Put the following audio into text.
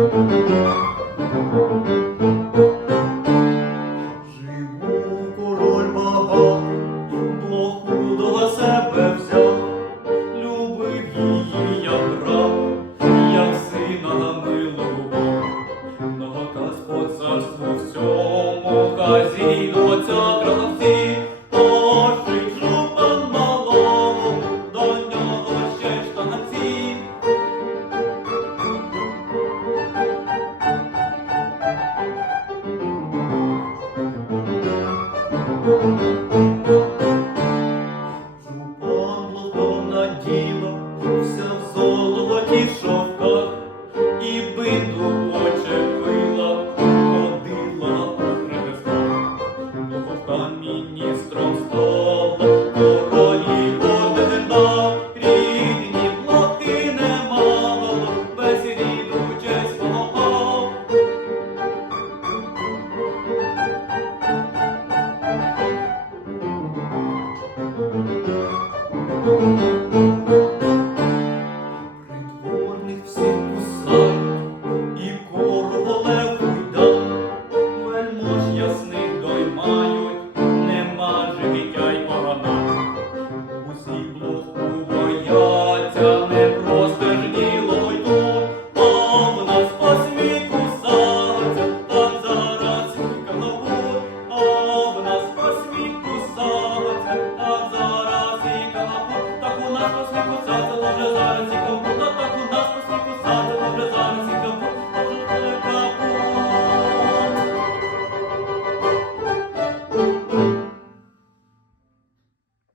Живу король багат, блоху до себе взяв, любив її, як брат, як сина. Наказ по царству всьому хазійного ця кравці, Жупан блохом вся в золоті шовках, і биту очепила, ходила у хрестах. Придворних всіх кусай і королеву йда, вельмож ясних доймають, нема життя й порона. Усі плоху бояться, не просто.